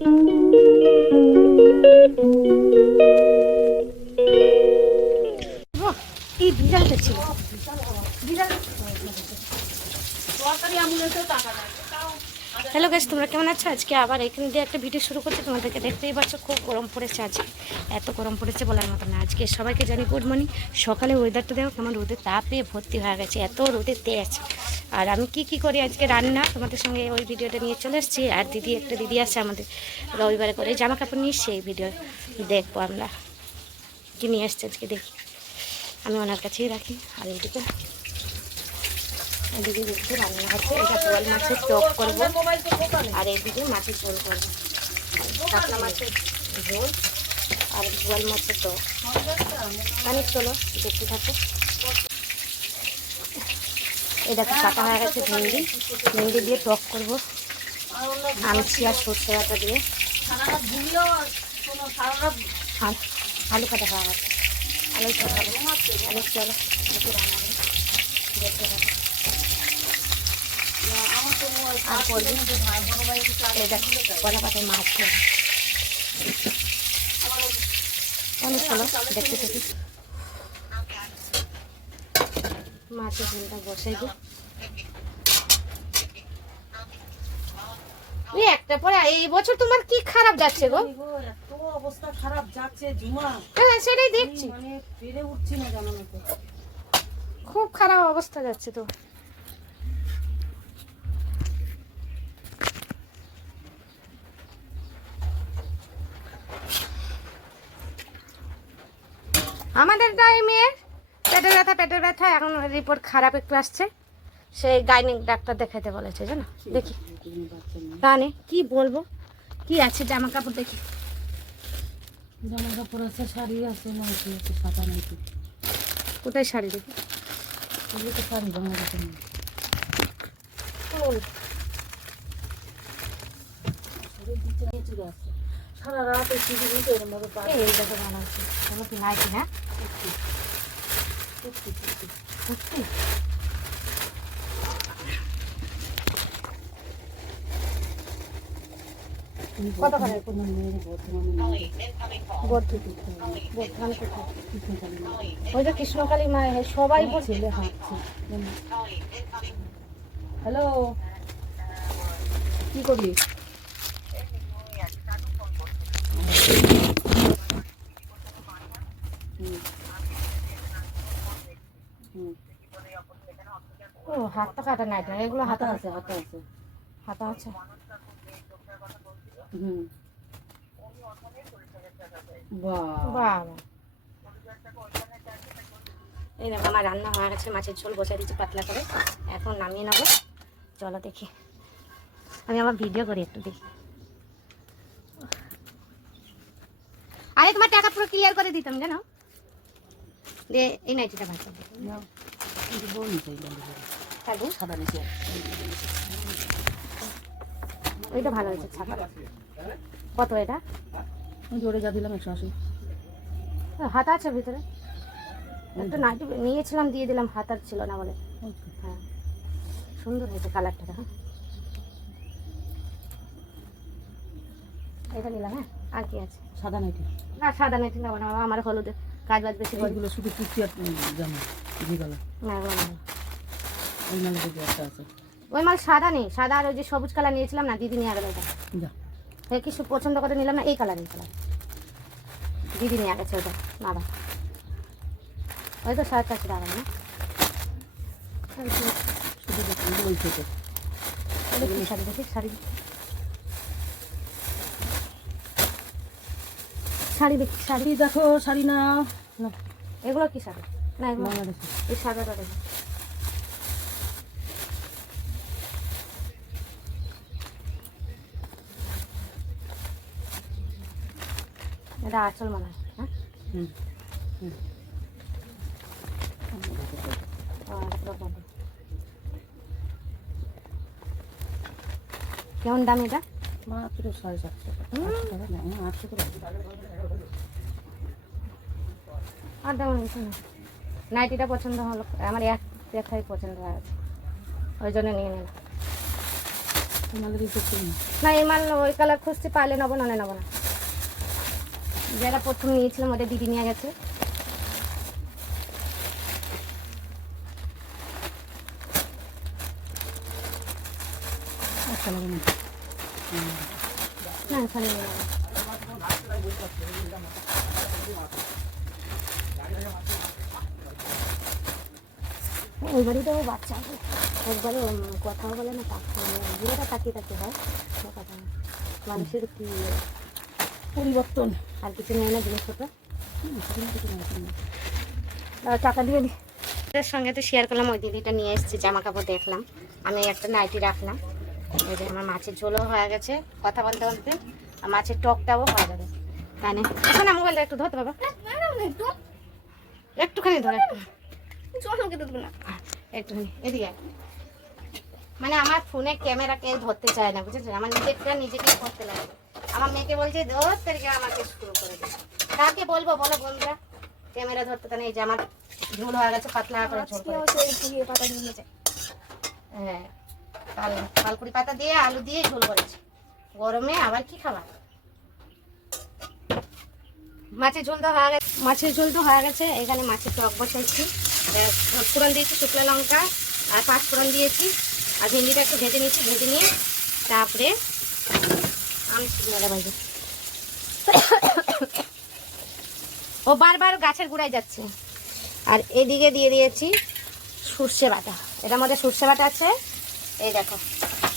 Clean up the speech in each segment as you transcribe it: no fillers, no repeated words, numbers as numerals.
এই বিড়ালটা ছিল হ্যালো গাইস, তোমরা কেমন আছো? আজকে আবার এখানে দিয়ে একটা ভিডিও শুরু করছি। তোমাদেরকে দেখতেই পাচ্ছ খুব গরম পড়েছে আজকে, এত গরম পড়েছে বলার মতো না। আজকে সবাইকে জানি গুড মর্নিং। সকালে ওয়েদারটা দেখো কেমন, রোদের তাপে ভর্তি হয়ে গেছে, এত রোদের তেজ। আর আমি কি করি আজকে রান্না তোমাদের সঙ্গে ওই ভিডিওটা নিয়ে চলে এসেছি। আর একটা দিদি আছে আমাদের রবিবারে করে জামা কাপড় নিয়ে, সেই ভিডিও দেখবো আমরা কি নিয়ে আসছে আজকে। দেখি, আমি ওনার কাছেই রাখি। আর এদিকে দেখছি রান্না হচ্ছে, এটা বোয়াল মাছের টক করবো, আর এইদিকে মাছের ঝোল করবো, কাতলা মাছের ঝোল আর বোয়াল মাছের টক। অনেক চলো দেখতে থাকো। এই দেখো কাটা হয়ে গেছে ভেন্ডি দিয়ে টক করবো, আমছি আর সর্ষে বাটা দিয়ে। আর আলু কাটা হয়ে গেছে, আলু চলো দেখতে রান্না দেখতে থাকো। আর করবি কলা পাতায় মাছ করবো, অনেক চলো দেখতে থাকি। মাছের ঝোলটা বসাই দিই। একটা পরে এই বছর তোমার কি খারাপ যাচ্ছে গো? এত অবস্থা খারাপ যাচ্ছে জুমা। হ্যাঁ সেটাই দেখছি, মানে পেরে উঠছি না জানো না তো, খুব খারাপ অবস্থা যাচ্ছে তো। আমাদের টাইমে পেটের ব্যথা এখন রিপোর্ট খারাপ একটু আসছে, সেই গাইনিক ডাক্তার দেখাতে বলেছে জানো। দেখি কানে কি বলবো, কি আছে জামা কাপড় দেখি। জামা কাপড় আছে, শাড়ি আছে, নাইটি আছে, সাদা নাইটি। কোথায় শাড়ি দেখি? এগুলো তো শাড়ি বাংলাদেশে নেই। সারা রাত এরকম ভাবে এই দেখো ভালো আছে, কোনো কি নাইটি না সত্যি। কত করে ওই যে কৃষ্ণকালী মা, সবাই বলছে। হ্যালো, কি করবি? ও হাতটা কাটা নাই না, এগুলো হাতা হাতা আছে, হাতা আছে, হাতা আছে। বাবা এই দেখো আমার রান্না হয়ে গেছে, মাছের ঝোল বসাই দিচ্ছি পাতলা করে, এখন নামিয়ে নেবো। চলো দেখি, আমি আমার ভিডিও করি একটু দেখি। আরে তোমার টাকা পুরো ক্লিয়ার করে দিতাম জানো। দে এই নাইটিটা ভালো ওইটা ভালো হয়েছে। ছাপা কত এটা? জোরে যা দিলাম 180। হাতা আছে ভিতরে, একটু নাইটি নিয়েছিলাম দিয়ে দিলাম, হাতার ছিল না বলে। হ্যাঁ সুন্দর হয়েছে কালারটা। হ্যাঁ এটা নিলাম। হ্যাঁ আর কি আছে? সাদা নাইটি না, সাদা নাইটি নেবো না, আমার হলুদে কাজ বাজ বেশি। এগুলো শুধু কুচি আর জামা জিগালা না এগুলো না, ওই মানে দেখি একটা আছে। ওই মাল সাদা নেই, সাদা আর ওই যে সবুজ কালার নিয়েছিলাম না, দিদি নিয়ে গেল ওটা। যা কিছু পছন্দ করে নিলাম না, এই কালার দিদি নিয়ে গেছে ওটা। দাদা ওই তো 4,500 টাকা না, শুধু দেখুন ওই থেকে শাড়ি দেখি, শাড়ি দেখি, শাড়ি দেখো, শাড়ি না না, এগুলো কি শাড়ি? না এগুলো বাংলাদেশে এই সাদাটা দেখি। এটা আঁচল মনে হয়। হ্যাঁ কেমন দাম এটা? মাত্র 750 টাকা। 800 টাকা। আর দাম কিছু না। নাইটিটা পছন্দ হলো, আমার এক দেখাই পছন্দ হয়ে গেছে, ওই জন্য নিয়ে নিলাম। আমাদের এই করতে নেই। না এই মাল ওই কালার খুঁজতে পারলে নেবো, না নেবো না। যারা প্রথম নিয়েছিলাম ওদের দিদি নিয়ে গেছে। আচ্ছা লাগে না। না এখানে নেবো না। ওই বাড়িতেও বাচ্চা আছে, একবারে কথাও বলে না, বুড়োটা তাকিয়ে থাকতে হয়, কথা না। মানুষের কি পরিবর্তন। আর কিছু নেই না জিনিসপত্র। সেখানে কিছু নেই। টাকা দিয়ে দি। ওদের সঙ্গে তো শেয়ার করলাম, ওই দিদিটা নিয়ে এসেছি, জামা কাপড় দেখলাম, আমি একটা নাইটি রাখলাম। এই যে আমার মাছের ঝোলও হয়ে গেছে কথা বলতে বলতে, আর মাছের টকটাও হয়ে যাবে। তাই না এখন না মোবাইলটা একটু ধরতে পারবো, একটুখানি ধর, একটুখানি এদিকে আয়। মানে আমার ফোনে ক্যামেরা কেউ ধরতে চায় না, বুঝেছেন, আমার নিজেরটা নিজেকে করতে লাগে। আমার মেয়েকে বলছে ধর, তারিখে আমাকে শুরু করে দেয়। কাকে বলবো বলো বন্ধুরা, ক্যামেরা ধরতে তো নেই। যে আমার ঝোল হয়ে গেছে, পাতলা করে ঝোল পাতা দিয়েছে। হ্যাঁ, পালকুড়ি পাতা দিয়ে আলু দিয়ে ঝোল করেছে। গরমে আবার কি খাবার। মাছের ঝোল তো হয়ে গেছে, মাছের ঝোল তো হয়ে গেছে। এখানে মাছের টক বসাইছি, ফোড়ন দিয়েছি শুকনো লঙ্কা আর 5 ফোড়ন দিয়েছি। আর ভেন্ডিটা একটু ভেজে নিয়েছি, ভেজে নিয়ে তারপরে ও বারবার গাছের গোড়ায় যাচ্ছে। আর এদিকে দিয়ে দিয়েছি সর্ষে বাটা, এটার মধ্যে সর্ষে বাটা আছে। এই দেখো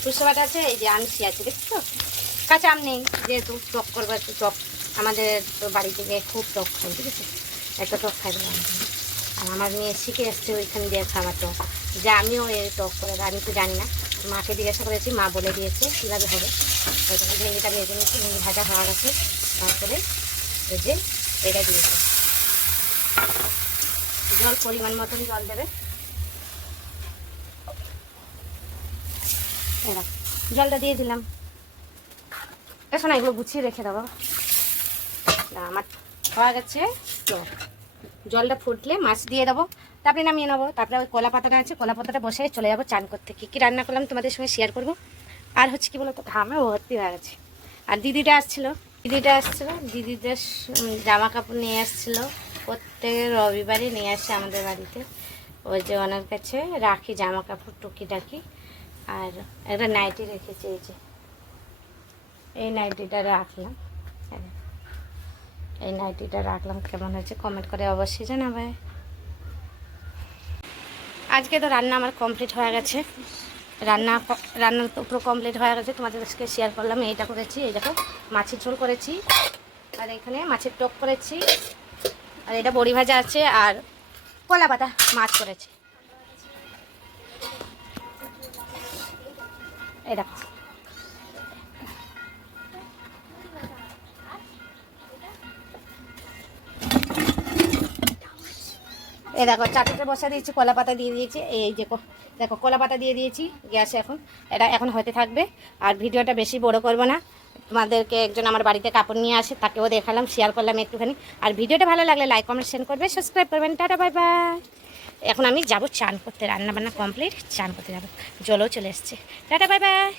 সর্ষে বাটা আছে, এই যে আমসি আছে, দেখছো, কাঁচা আম নেই যেহেতু টক করবো, একটু টক আমাদের তো বাড়ি থেকে খুব টক খাই, ঠিক আছে, একটা টক খাই দিলাম। আর আমার মেয়ে শিখে এসছে ওইখান দিয়ে খাবার টক, যে আমিও এই টক করে, আমি তো জানি না, মাকে জিজ্ঞাসা করেছি, মা বলে দিয়েছে কীভাবে হবে। ওইখানে ভেঙিটা ভেজে নিয়েছি, ভেঙি ভাজা হওয়া গেছে। তারপরে এই যে এটা দিয়েছে, জল পরিমাণ মতন জল দেবে। জলটা দিয়ে দিলাম। এখন এগুলো গুছিয়ে রেখে দেবো। না আমার হওয়া গেছে, তো জলটা ফুটলে মাছ দিয়ে দেবো, তারপরে নামিয়ে নেবো। তারপরে ওই কলা পাতাটা আছে, কলা পাতাটা বসে চলে যাবো চান করতে। কী কী রান্না করলাম তোমাদের সঙ্গে শেয়ার করবো। আর হচ্ছে কি বলো তো, ঘামে ভর্তি হয়ে গেছে। আর দিদিটা আসছিলো, দিদিদের জামা কাপড় নিয়ে আসছিলো, প্রত্যেক রবিবারই নিয়ে আসছে আমাদের বাড়িতে। ওই যে ওনার কাছে রাখি জামা কাপড় টুকিটাকি। আর একটা নাইটি রেখেছি, এই যে এই নাইটিটা রাখলাম, এই নাইটিটা রাখলাম। কেমন হয়েছে কমেন্ট করে অবশ্যই জানাবে। আজকে তো রান্না আমার কমপ্লিট হয়ে গেছে, রান্না তো পুরো কমপ্লিট হয়ে গেছে, তোমাদের আজকে শেয়ার করলাম। এইটা করেছি, এই দেখো মাছের ঝোল করেছি, আর এখানে মাছের টক করেছি, আর এটা বড়ি ভাজা আছে, আর কলা পাতা মাছ করেছি। এই দেখো এই দেখো চাটুটা বসা দিয়েছি, কলা পাতা দিয়ে দিয়েছি। এই যে দেখো কলা পাতা দিয়ে দিয়েছি গ্যাসে। এটা এখন হতে থাকবে। আর ভিডিওটা বেশি বড় করব না, তোমাদেরকে একজন আমার বাড়িতে কাপড় নিয়ে আসে, তাকেও দেখালাম, শেয়ার করলাম একটুখানি। আর ভিডিওটা ভালো লাগলে লাইক কমেন্ট শেয়ার করবে, সাবস্ক্রাইব করবেন। Tata bye bye. এখন আমি যাব চান করতে, রান্না বান্না কমপ্লিট, চান করতে যাবো, জলও চলে এসছে। Tata bye bye.